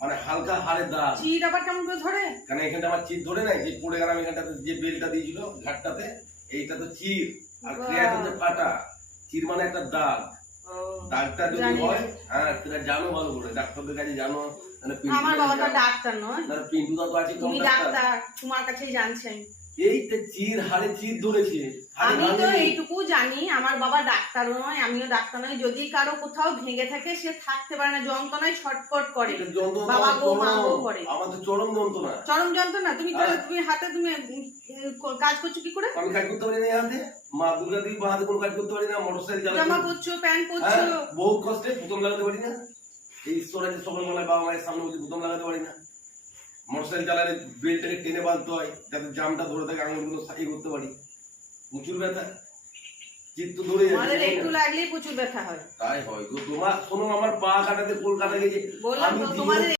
মানে হালকা হাড়ের দাগ। চির আবার কেমন করে ধরে? কারণ এখানটা আমার চির ধরে নাই, যে পড়ে গেলাম এখানটাতে, যে বেলটা দিয়েছিল ঘাটটাতে, এইটা তো চির। আর ক্রিয়াটা হচ্ছে ফাটা। চির মানে একটা দাগ। দাগটা যদি হয়, হ্যাঁ সেটা জানো ভালো করে, ডাক্তারদের কাছে জানো। আমার বাবা তো ডাক্তার নয়, না পিন্টু দা তো আছে, তুমি ডাক্তার, তোমার কাছেই জানছেন। এই তো চির, হাড়ে চির ধরেছে। আমি তো এইটুকু জানি, আমার বাবা ডাক্তারও নয়, আমিও ডাক্তার নয়। যদি কারো কোথাও ভেঙে থাকে, সে থাকতে পারে না, যন্ত্রণায় ছটফট করে, বাবা গো মা গো করে। আমার তো চরম যন্ত্রণা। চরম যন্ত্রণা? তুমি হাতে তুমি কাজ করছো কি করে? আমি কাজ করতে পারি না হাতে, মা দুর্গা দেবী হাতে কোনো কাজ করতে পারি না। মোটরসাইকেল চালাতে, জামা পরছো, প্যান্ট পরছো, বহু কষ্টে বোতাম লাগাতে পারি না। এই ঈশ্বরের সকালবেলায় বাবা মায়ের সামনে বসে বোতাম লাগাতে পারি না। মোটরসাইকেল চালালে বেল্টটাকে টেনে বাঁধতে হয়, যাতে জামটা ধরে থাকে, আঙুলগুলো সাইড করতে পারি। প্রচুর ব্যথা, চিত্ত ধরে আমাদের একটু লাগলেই প্রচুর ব্যথা হয়। তাই হয় গো। তোমার শোনো, আমার পা কাটাতে কলকাতা গেছে, বললাম আমি তো তোমাদের